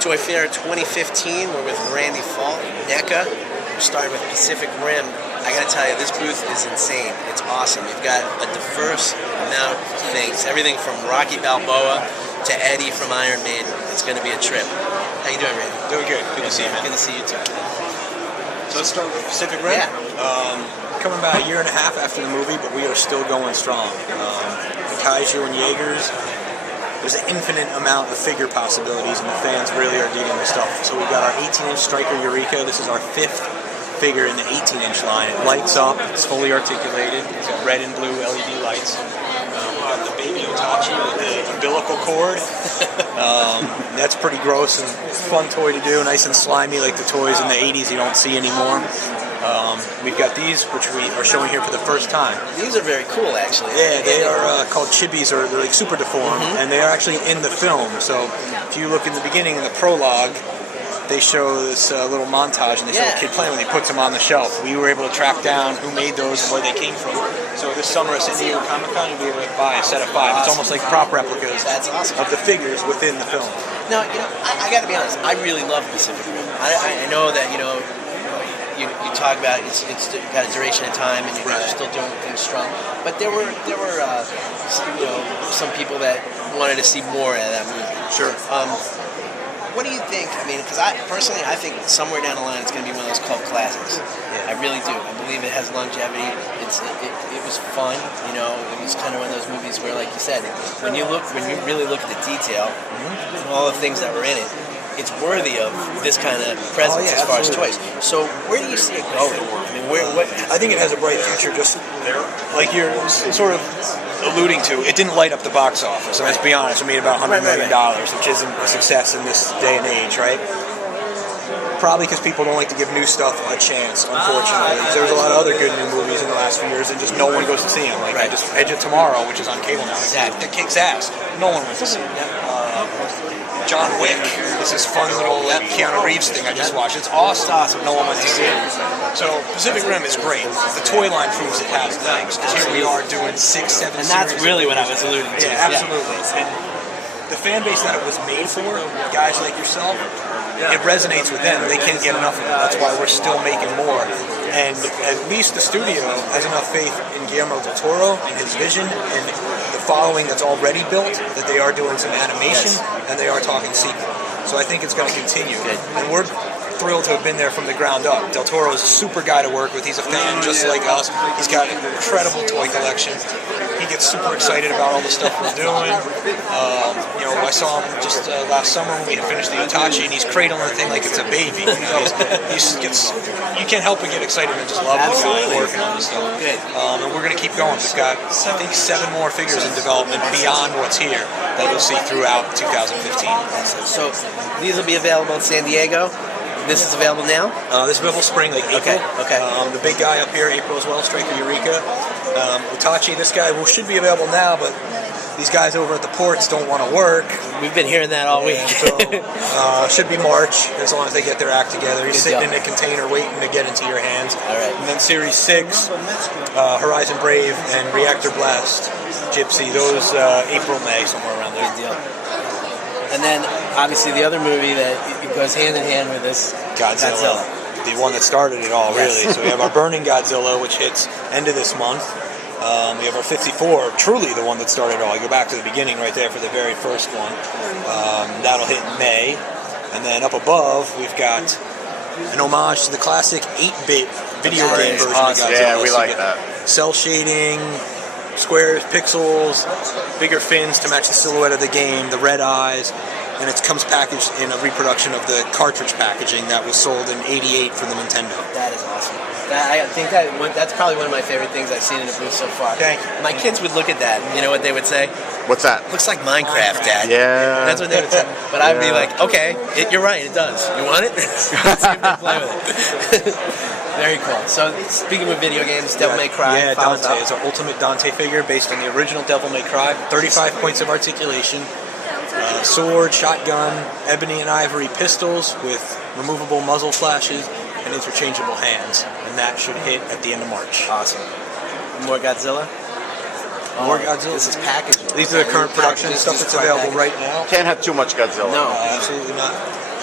Toy Fair 2015. We're with Randy Falk, Neca. We're starting with Pacific Rim. I gotta tell you, this booth is insane. It's awesome. You've got a diverse amount of things. Everything from Rocky Balboa to Eddie from Iron Maiden. It's gonna be a trip. How you doing, Randy? Doing good. Good to see you, man. Good to see you too. So let's start with Pacific Rim. Yeah. Coming about a year and a half after the movie, but we are still going strong. The Kaiju and Jaegers, there's an infinite amount of figure possibilities, and the fans really are digging this stuff. So we've got our 18-inch Striker Eureka. This is our 5th figure in the 18-inch line. It lights up. It's fully articulated. It's got red and blue LED lights. We've got the baby Itachi with the umbilical cord. That's pretty gross and fun toy to do. Nice and slimy like the toys in the 80s you don't see anymore. We've got these, which we are showing here for the first time. These are very cool, actually. Yeah, they are called chibis, or they're like super deformed, and they are actually in the film. So if you look in the beginning, in the prologue, they show this little montage, and they show a kid playing when he puts them on the shelf. We were able to track down who made those and where they came from. So this summer at San Diego Comic-Con, you'll be able to buy a set of 5. It's almost like prop replicas of the figures within the film. Now, I got to be honest. I really love Pacific Rim. I know that you talk about it's got a duration of time, and you're still doing things strong. But there were some people that wanted to see more out of that movie. Sure. What do you think? I mean, because I think somewhere down the line it's going to be one of those cult classics. I really do. I believe it has longevity. It was fun. It was kind of one of those movies where, like you said, when you really look at the detail and all the things that were in it, it's worthy of this kind of presence as far as toys. So where do you see it going? I mean, I think it has a bright future. Just like you're sort of alluding to, it didn't light up the box office. And let's be honest, it made about $100 million, which isn't a success in this day and age, right? Probably because people don't like to give new stuff a chance, unfortunately. There's a lot of other good new movies in the last few years, and just no one goes to see them. Like Edge of Tomorrow, which is on cable now. Exactly. It kicks ass. No one wants to see it. John Wick. This is fun little Keanu Reeves thing I just watched. It's awesome. No one wants to see it. So Pacific Rim is great. The toy line proves it has legs, because here we are doing 6, 7 and that's really what I was alluding to. Yeah, absolutely. And the fan base that it was made for, guys like yourself, it resonates with them. They can't get enough of it. That's why we're still making more. And at least the studio has enough faith in Guillermo del Toro and his vision and the following that's already built, that they are doing some animation and they are talking sequel. So I think it's going to continue. And we're thrilled to have been there from the ground up. Del Toro is a super guy to work with. He's a fan just like us. He's got an incredible toy collection. He gets super excited about all the stuff we're doing. I saw him just last summer when we had finished the Itachi, and he's cradling the thing like it's a baby. You can't help but get excited and just love the guy working on this stuff. And we're going to keep going. We've got, I think, 7 more figures in development beyond what's here that you'll see throughout 2015. So these will be available in San Diego. This is available now? This is available spring, like April. Okay. The big guy up here, April as well, Striker Eureka. Itachi, this guy should be available now, but these guys over at the ports don't want to work. We've been hearing that all week. So, should be March, as long as they get their act together. He's sitting in a container waiting to get into your hands. All right. And then Series 6, Horizon Brave, and Reactor Blast, Gypsy, those April, May, somewhere around there. Good deal. And then, obviously, the other movie that goes hand in hand with this, Godzilla. The one that started it all, really. So we have our Burning Godzilla, which hits end of this month. We have our 54, truly the one that started it all. You go back to the beginning right there for the very first one. That'll hit in May. And then up above, we've got an homage to the classic 8-bit video game version of Godzilla. Yeah, we like that. Cell shading, squares, pixels, bigger fins to match the silhouette of the game, the red eyes, and it comes packaged in a reproduction of the cartridge packaging that was sold in '88 for the Nintendo. That is awesome. I think that's probably one of my favorite things I've seen in a booth so far. Thank you. My kids would look at that, you know what they would say? What's that? Looks like Minecraft, Dad. Yeah. That's what they would say. But I'd be like, okay, you're right, it does. You want it? Let's see if they play with it. Very cool. So, speaking of video games, Devil May Cry. Yeah, Dante is our ultimate Dante figure based on the original Devil May Cry. 35 points of articulation. Sword, shotgun, ebony and ivory pistols with removable muzzle flashes and interchangeable hands. And that should hit at the end of March. Awesome. More Godzilla? More Godzilla. This is packaged. These are the current production stuff that's available right now. Can't have too much Godzilla. No. Absolutely not.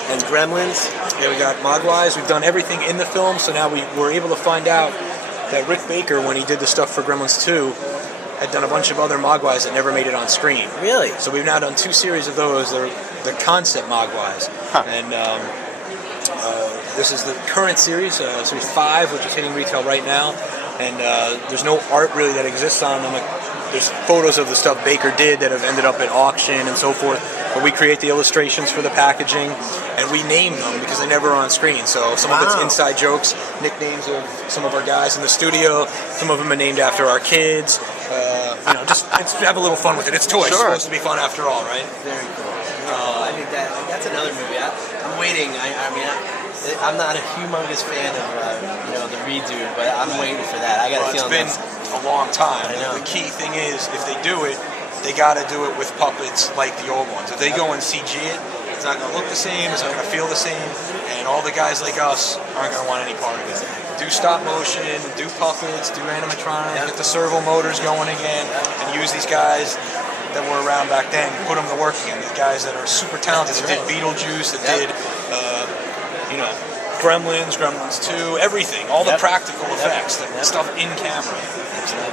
And Gremlins. Yeah, we got Mogwais. We've done everything in the film, so now we're able to find out that Rick Baker, when he did the stuff for Gremlins 2, had done a bunch of other Mogwais that never made it on screen. Really? So we've now done 2 series of those. They're the concept Mogwais. Huh. And this is the current series, series 5, which is hitting retail right now. And there's no art really that exists on them. There's photos of the stuff Baker did that have ended up at auction and so forth. But we create the illustrations for the packaging, and we name them because they never are on screen. So some of it's inside jokes, nicknames of some of our guys in the studio. Some of them are named after our kids. Just have a little fun with it. It's toys. Sure. It's supposed to be fun after all, right? Very cool. I think that's another movie. I'm waiting. I'm not a humongous fan of the redo, but I'm waiting for that. I got a feeling it's been a long time. The key thing is, if they do it, they got to do it with puppets like the old ones. If they go and CG it, it's not going to look the same, it's not going to feel the same, and all the guys like us aren't going to want any part of it. Do stop motion, do puppets, do animatronics, get the servo motors going again, and use these guys that were around back then, put them to work again. These guys that are super talented, that did Beetlejuice, that did, Gremlins 2, everything, all the practical effects, that stuff in camera.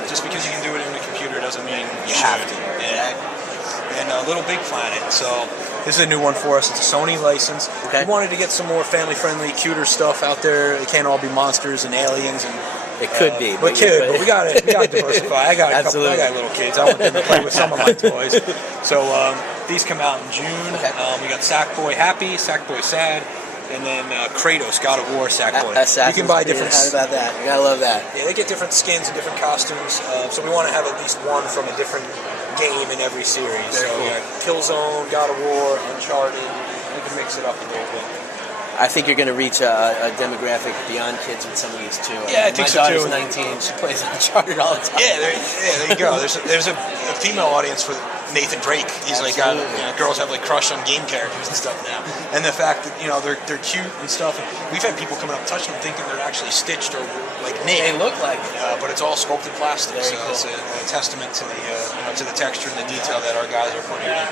Just because you can do it in a computer doesn't mean you have to. And Little Big Planet. So this is a new one for us. It's a Sony license. Okay. We wanted to get some more family-friendly, cuter stuff out there. It can't all be monsters and aliens and. It could be, but we got to diversify. I got a couple. I got little kids. I want them to play with some of my toys. So these come out in June. Okay. We got Sackboy Happy, Sackboy Sad, and then Kratos, God of War, Sackboy. You can buy different. How about that? You gotta love that. Yeah, they get different skins and different costumes. So we want to have at least one from a different game in every series. Very cool. Killzone, God of War, Uncharted. We can mix it up a little bit. I think you're going to reach a demographic beyond kids with some of these too. Yeah, I think so too. My daughter's 19; she plays Uncharted all the time. Yeah, there you go. There's a female audience for Nathan Drake. He's Absolutely. Girls have crush on game characters and stuff now. And the fact that they're cute and stuff. We've had people coming up touching them thinking they're actually stitched or like knit. They look like it. But it's all sculpted plastic. Very so cool. It's a testament to the to the texture and the detail that our guys are putting in.